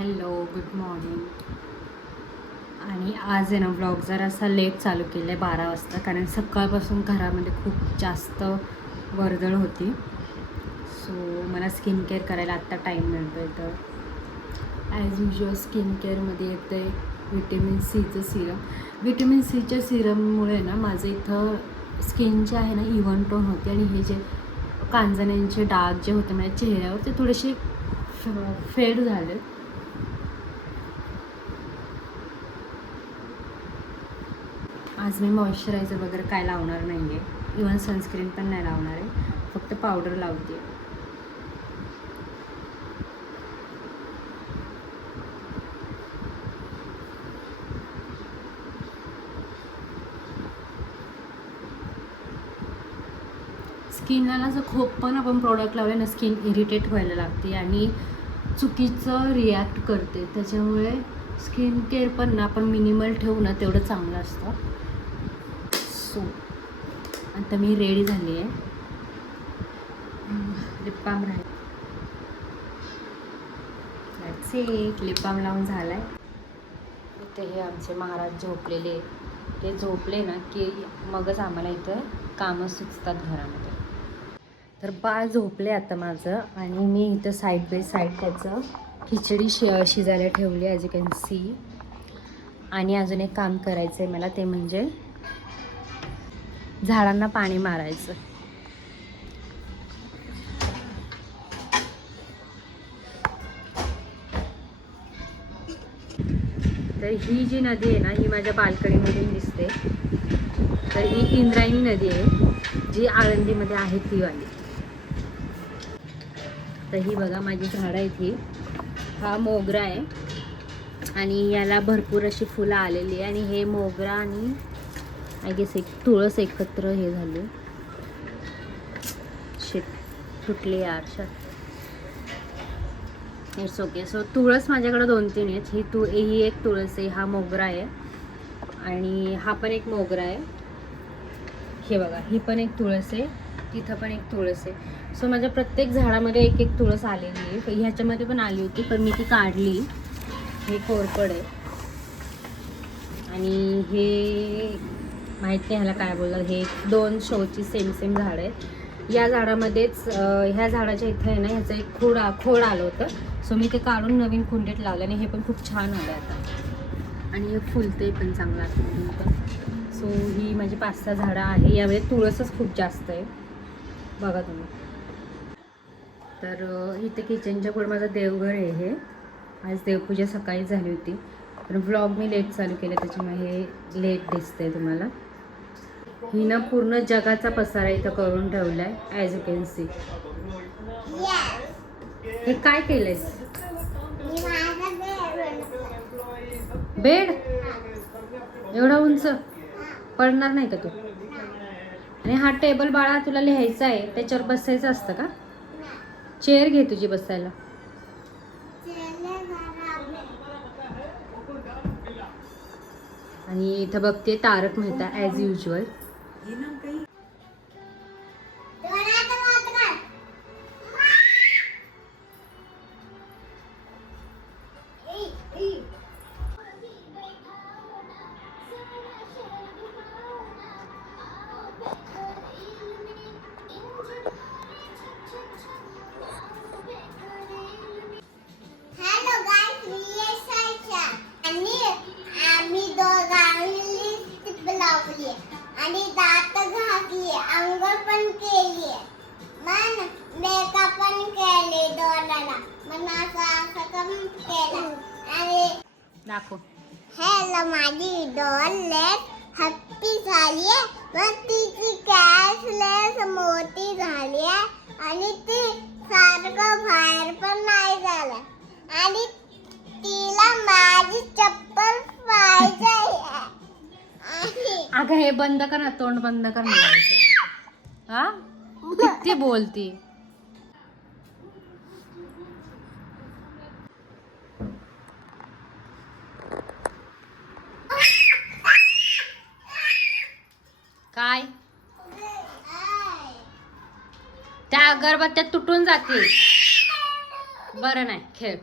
Hello, good morning. आणि आज आहे ना ब्लॉग जरासा लेट चालू केला आहे 12 वाजता, कारण सकाळपासून घरामध्ये खूप जास्त वर्दळ होती. सो मला स्किन केअर करायला आत्ता टाईम मिळतो आहे. तर ॲज युजल स्किन केअरमध्ये येतं आहे व्हिटॅमिन सीचं सिरम. व्हिटॅमिन सीच्या सिरममुळे ना माझं इथं स्किन जे आहे ना इव्हन टोन होते, आणि हे जे कांजण्यांचे डाग जे होते माझ्या चेहऱ्यावर ते थोडेसे फेड झाले. आज मी मॉइश्चरायझर वगैरे काय लावणार नाही आहे, इवन सनस्क्रीन पण नाही लावणार आहे, फक्त पावडर लावते. स्किनला जर खूप पण आपण प्रोडक्ट लावले ना, स्किन इरिटेट व्हायला लागते आणि चुकीचं रिॲक्ट करते. त्याच्यामुळे स्किन केअर पण ना आपण मिनिमल ठेवू ना तेवढं चांगलं असतं. सो आता मी रेडी झाली आहे. लिप बाम राहील, दॅट्स इट. लिप बाम लावून झाला आहे. इथे हे आमचे महाराज झोपलेले, ते झोपले ना की मगच आम्हाला इथं कामं सुचतात घरामध्ये. तर बाळ झोपले आता माझं, आणि मी इथं साईड बाय साईड त्याचं खिचडी शिजायला ठेवली, ॲज यू कॅन सी. आणि अजून एक काम करायचं आहे मला, ते म्हणजे झाडांना पाणी मारायचं. तर ही जी नदी आहे ना, ही माझ्या बाल्कनीमधून दिसते. तर ही इंद्रायणी नदी आहे, जी आळंदीमध्ये आहे ती वाली. तर ही बघा माझी झाडं आहेत. ही हा मोगरा आहे, आणि याला भरपूर अशी फुलं आलेली आहे. आणि हे मोगरा आणि आय गेस एक तुळस एकत्र हे झाले. शिट, तुटली आरशात. It's okay. सो तुळस माझ्याकडे 2-3 आहेत. ही एक तुळस आहे, हा मोगरा आहे, आणि हा पण एक मोगरा आहे. हे बघा, ही पण एक तुळस आहे, तिथं पण एक तुळस आहे. सो माझ्या प्रत्येक झाडामध्ये एक एक तुळस आलेली आहे. ह्याच्यामध्ये पण आली होती, पण मी ती काढली. हे कोरपड आहे, आणि हे माहीत नाही ह्याला काय बोलतात. हे 2 शोची सेम झाडं आहेत. या झाडामध्येच ह्या झाडाच्या इथं आहे ना, ह्याचं एक खोड आलं होतं. सो मी ते काढून नवीन कुंडीत लावलं, आणि हे पण खूप छान आलं आता, आणि हे फुलते पण चांगलं असतं. सो ही माझी 5-6 झाडं आहे. यावेळी तुळसच खूप जास्त आहे, बघा तुम्ही. तर इथे किचनच्या पुढे माझं देवघर आहे. हे आज देवपूजा सकाळी झाली होती, तर व्लॉग मी लेट चालू केले, त्याच्यामुळे हे लेट दिसतंय तुम्हाला. ही ना पूर्ण जगाचा पसारा इथं करून ठेवला आहे, ॲज यू कॅन सी. हे काय केलंयस? बेड एवढा उंच पडणार नाही का तू? आणि हा टेबल बाळा तुला लिहायचा आहे, त्याच्यावर बसायचं असतं का? चेअर घे तुझी बसायला. आणि इथं बघते तारक मेहता ॲज युजल. आणि दात घासली, अंघोळ पण केली, मन मेकअप पण केले डोळ्याला, मन असं केलं. आणि दाखव. हॅलो, माझी डॉल हॅप्पी झाली आहे, मग तिची कॅश लेस मोठी झाली आहे, आणि ती सारखं बाहेर पण नाही झालं, आणि तिला माझी चप्पल पाहिजे. अगं हे बंद कर ना, तोंड बंद कर ना. हा किती बोलती. काय त्या अगरबत्त्या तुटून जातील. बरं नाही खेळ.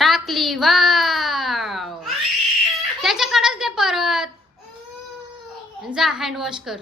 टाकली वाव. त्याच्याकडेच दे परत. जा हँड वॉश कर.